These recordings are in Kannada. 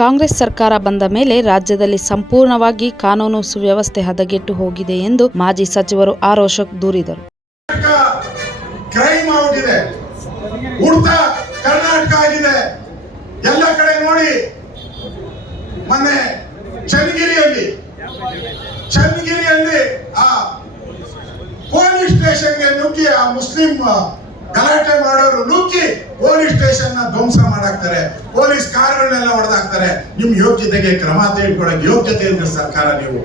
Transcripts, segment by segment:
ಕಾಂಗ್ರೆಸ್ ಸರ್ಕಾರ ಬಂದ ಮೇಲೆ ರಾಜ್ಯದಲ್ಲಿ ಸಂಪೂರ್ಣವಾಗಿ ಕಾನೂನು ಸುವ್ಯವಸ್ಥೆ ಹದಗೆಟ್ಟು ಹೋಗಿದೆ ಎಂದು ಮಾಜಿ ಸಚಿವರು ಆರ್ ಅಶೋಕ್ ದೂರಿದರು. ಕ್ರೈಮ್ ಆಗಿದೆ, ಉಡ್ತಾ ಕರ್ನಾಟಕ ಆಗಿದೆ. ಎಲ್ಲ ಕಡೆ ನೋಡಿ, ಮೊನ್ನೆ ಚನ್ನಗಿರಿಯಲ್ಲಿ ಆ ಪೊಲೀಸ್ ಸ್ಟೇಷನ್ಗೆ ನುಗ್ಗಿ ಆ ಮುಸ್ಲಿಂ ಗಲಾಟೆ ಮಾಡೋರು ನುಗ್ಗಿ ಪೊಲೀಸ್ ಸ್ಟೇಷನ್ ನ ಧ್ವಂಸ ಮಾಡಾಕ್ತಾರೆ, ಪೊಲೀಸ್ ಕಾರ್ಗಳನ್ನೆಲ್ಲ ಹೊಡೆದಾಕ್ತಾರೆ. ನಿಮ್ ಯೋಗ್ಯತೆಗೆ ಕ್ರಮ ತೆಗೆದುಕೊಳ್ಳೋಕೆ ಯೋಗ್ಯತೆ ಇದ್ರೆ ಸರ್ಕಾರ ನೀವು.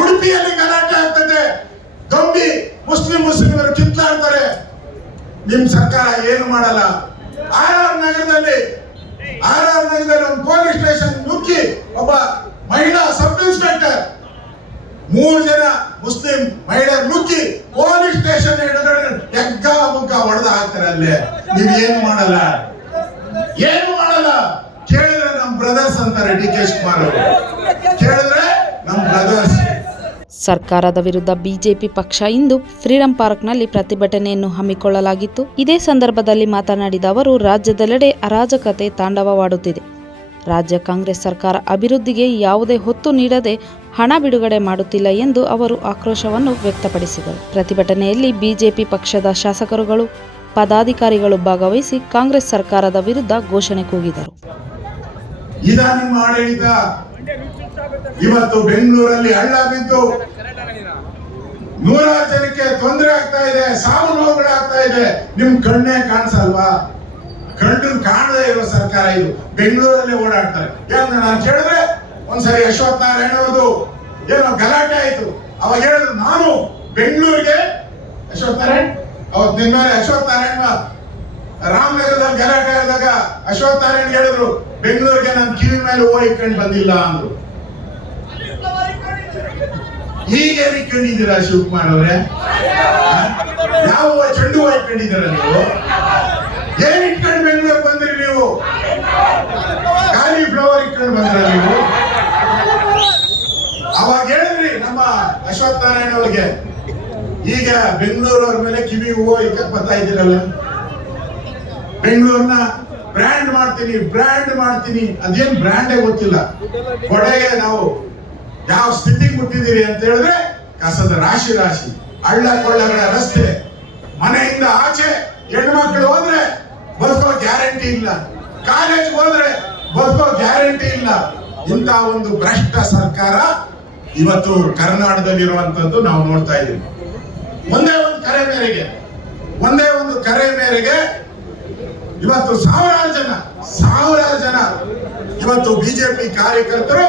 ಉಡುಪಿಯಲ್ಲಿ ಗಲಾಟೆ ಆಗ್ತದೆ, ಗಂಬಿ ಮುಸ್ಲಿಮರು ಕಿತ್ತಾಡ್ತಾರೆ, ನಿಮ್ ಸರ್ಕಾರ ಏನು ಮಾಡಲ್ಲ. ಆರ್ ನಗರದಲ್ಲಿ ಒಂದು ಪೊಲೀಸ್ ಸ್ಟೇಷನ್ ನುಗ್ಗಿ ಒಬ್ಬ ಮಹಿಳಾ ಸಬ್ ಇನ್ಸ್ಪೆಕ್ಟರ್ 3 ಜನ ಮುಸ್ಲಿಂ ಮಹಿಳೆಯರು ನುಗ್ಗಿ ಪೊಲೀಸ್ ಸ್ಟೇಷನ್ ಎಗ್ಗ ಮುಗ್ಗ ಹೊಡೆದ ಹಾಕ್ತಾರೆ. ಅಲ್ಲೇ ನೀವ್ ಏನು ಮಾಡಲ್ಲ. ಕೇಳಿದ್ರೆ ನಮ್ ಬ್ರದರ್ಸ್ ಅಂತಾರೆ ಡಿ.ಕೆ. ಶಿವಕುಮಾರ್ ಅವರು. ಕೇಳಿದ್ರೆ ನಮ್ ಬ್ರದರ್ಸ್. ಸರ್ಕಾರದ ವಿರುದ್ಧ ಬಿಜೆಪಿ ಪಕ್ಷ ಇಂದು ಫ್ರೀಡಂ ಪಾರ್ಕ್ನಲ್ಲಿ ಪ್ರತಿಭಟನೆಯನ್ನು ಹಮ್ಮಿಕೊಳ್ಳಲಾಗಿತ್ತು. ಇದೇ ಸಂದರ್ಭದಲ್ಲಿ ಮಾತನಾಡಿದ ಅವರು, ರಾಜ್ಯದೆಲ್ಲೆಡೆ ಅರಾಜಕತೆ ತಾಂಡವವಾಡುತ್ತಿದೆ. ರಾಜ್ಯ ಕಾಂಗ್ರೆಸ್ ಸರ್ಕಾರ ಅಭಿವೃದ್ಧಿಗೆ ಯಾವುದೇ ಹೊತ್ತು ನೀಡದೆ ಹಣ ಬಿಡುಗಡೆ ಮಾಡುತ್ತಿಲ್ಲ ಎಂದು ಅವರು ಆಕ್ರೋಶವನ್ನು ವ್ಯಕ್ತಪಡಿಸಿದರು. ಪ್ರತಿಭಟನೆಯಲ್ಲಿ ಬಿಜೆಪಿ ಪಕ್ಷದ ಶಾಸಕರುಗಳು, ಪದಾಧಿಕಾರಿಗಳು ಭಾಗವಹಿಸಿ ಕಾಂಗ್ರೆಸ್ ಸರ್ಕಾರದ ವಿರುದ್ಧ ಘೋಷಣೆ ಕೂಗಿದರು. ಇವತ್ತು ಬೆಂಗಳೂರಲ್ಲಿ ಹಳ್ಳ ಬಿದ್ದು 100 ಜನಕ್ಕೆ ತೊಂದರೆ ಆಗ್ತಾ ಇದೆ, ಸಾವು ನೋವುಗಳಾಗ್ತಾ ಇದೆ. ನಿಮ್ ಕಣ್ಣೇ ಕಾಣಿಸಲ್ವಾ? ಕಣ್ಣು ಕಾಣದೇ ಇರೋ ಸರ್ಕಾರ ಇದು. ಬೆಂಗಳೂರಲ್ಲಿ ಓಡಾಡ್ತಾರೆ. ನಾನು ಕೇಳಿದ್ರೆ ಒಂದ್ಸರಿ ಅಶ್ವಥ್ ನಾರಾಯಣ ಅವ್ರದ್ದು ಏನೋ ಗಲಾಟೆ ಆಯ್ತು. ಅವಾಗ ಹೇಳಿದ್ರು, ನಾನು ಬೆಂಗಳೂರಿಗೆ ಅಶ್ವಥ್ ನಾರಾಯಣ್ ರಾಮನಗರದಲ್ಲಿ ಗಲಾಟೆ ಆದಾಗ ಅಶ್ವಥ್ ನಾರಾಯಣ್ ಹೇಳಿದ್ರು, ಬೆಂಗಳೂರಿಗೆ ನಾನು ಕಿವಿ ಮೇಲೆ ಹೂವು ಇಟ್ಕೊಂಡು ಬಂದಿಲ್ಲ ಅಂದ್ರು. ಹೀಗೆ ಇಟ್ಕೊಂಡಿದ್ದೀರಾ ಶಿವಕುಮಾರ್ ಅವರೇ? ಯಾವ ಚೆಂಡು ಹೂವು ಇಟ್ಕೊಂಡಿದ್ದೀರಾ ನೀವು? ಏನ್ ಇಟ್ಕೊಂಡು ಬೆಂಗಳೂರಿಗೆ ಬಂದ್ರಿ ನೀವು? ಕಾಲಿಫ್ಲವರ್ ಇಟ್ಕೊಂಡು ಬಂದ್ರ ನೀವು? ಅವಾಗ ಹೇಳಿದ್ರಿ ನಮ್ಮ ಅಶ್ವಥ್ ನಾರಾಯಣ ಅವ್ರಿಗೆ, ಈಗ ಬೆಂಗಳೂರವ್ರ ಮೇಲೆ ಕಿವಿ ಹೂವು ಇಕ್ಕಕ್ ಬರ್ತಾ ಇದ್ದೀರಲ್ಲ. ಬೆಂಗಳೂರನ್ನ ಬ್ರ್ಯಾಂಡ್ ಮಾಡ್ತೀನಿ. ಅದೇನ್ ಬ್ರ್ಯಾಂಡೇ ಗೊತ್ತಿಲ್ಲ. ಕೊಡೆಗೆ ನಾವು ಯಾವ ಸ್ಥಿತಿಗೆ ಮುಟ್ಟಿದ್ದೀರಿ ಅಂತ ಹೇಳಿದ್ರೆ, ಕಸದ ರಾಶಿ, ಹಳ್ಳ ಕೊಳ್ಳಗಳ ರಸ್ತೆ, ಮನೆಯಿಂದ ಆಚೆ ಹೆಣ್ಮಕ್ಳು ಹೋದ್ರೆ ಬದುಕೋ ಗ್ಯಾರಂಟಿ ಇಲ್ಲ, ಕಾಲೇಜ್ ಹೋದ್ರೆ ಬದುಕೋ ಗ್ಯಾರಂಟಿ ಇಲ್ಲ. ಇಂಥ ಒಂದು ಭ್ರಷ್ಟ ಸರ್ಕಾರ ಇವತ್ತು ಕರ್ನಾಟಕದಲ್ಲಿರುವಂತದ್ದು ನಾವು ನೋಡ್ತಾ ಇದ್ದೀವಿ. ಒಂದೇ ಒಂದು ಕರೆ ಮೇರೆಗೆ ಇವತ್ತು ಸಾವಿರಾರು ಜನ ಇವತ್ತು ಬಿಜೆಪಿ ಕಾರ್ಯಕರ್ತರು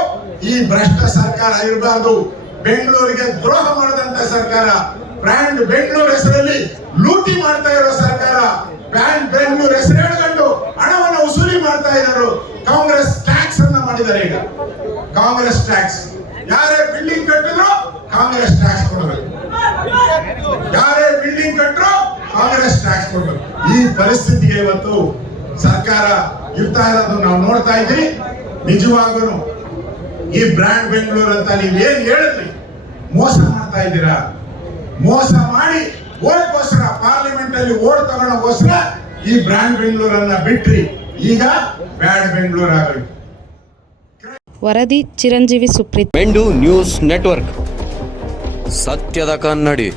ಈ ಭ್ರಷ್ಟ ಸರ್ಕಾರ ಇರಬಾರ್ದು, ಬೆಂಗಳೂರಿಗೆ ದ್ರೋಹ ಮಾಡದಂತ ಸರ್ಕಾರ, ಬ್ರ್ಯಾಂಡ್ ಬೆಂಗಳೂರು ಹೆಸರಲ್ಲಿ ಲೂಟಿ ಮಾಡ್ತಾ ಇರೋ ಸರ್ಕಾರ, ಬ್ರ್ಯಾಂಡ್ ಬೆಂಗಳೂರು ಹೆಸರು ಹೇಳ್ಕೊಂಡು ಹಣವನ್ನು ವಸೂಲಿ ಮಾಡ್ತಾ ಇದ್ದಾರೆ. ಕಾಂಗ್ರೆಸ್ ಟ್ಯಾಕ್ಸ್ ಅನ್ನ ಮಾಡಿದ್ದಾರೆ. ಈಗ ಕಾಂಗ್ರೆಸ್ ಟ್ಯಾಕ್ಸ್, ಯಾರೇ ಬಿಲ್ಡಿಂಗ್ ಕಟ್ಟಿದ್ರು ಕಾಂಗ್ರೆಸ್ ಟ್ಯಾಕ್ಸ್ ಕೊಡಬೇಕು, ಈ ಪರಿಸ್ಥಿತಿಗೆ ಇವತ್ತು ಸರ್ಕಾರ ಇರ್ತಾ ಇರೋದು ನಾವು ನೋಡ್ತಾ ಇದ್ದೀವಿ. ನಿಜವಾಗೂ ಈ ಬ್ರ್ಯಾಂಡ್ ಬೆಂಗಳೂರು ಅಂತ ನೀವೇನ್ ಹೇಳಿದ್ರಿ, ಮೋಸ ಮಾಡ್ತಾ ಇದ್ದೀರಾ. ಮೋಸ ಮಾಡಿ ಓಟ್ಗೋಸ್ಕರ, ಪಾರ್ಲಿಮೆಂಟ್ ಅಲ್ಲಿ ಓಟ್ ತಗೊಳ್ಳೋಗೋಸ್ಕರ ಈ ಬ್ರ್ಯಾಂಡ್ ಬೆಂಗಳೂರನ್ನ ಬಿಟ್ರಿ. ಈಗ ಬ್ಯಾಡ್ ಬೆಂಗಳೂರು ಆಗೋಯ್ತು. ವರದಿ ಚಿರಂಜೀವಿ ಸುಪ್ರೀತ್. ಮೆಂಡು ನ್ಯೂಸ್ ನೆಟ್ವರ್ಕ್, ಸತ್ಯದ ಕನ್ನಡಿ.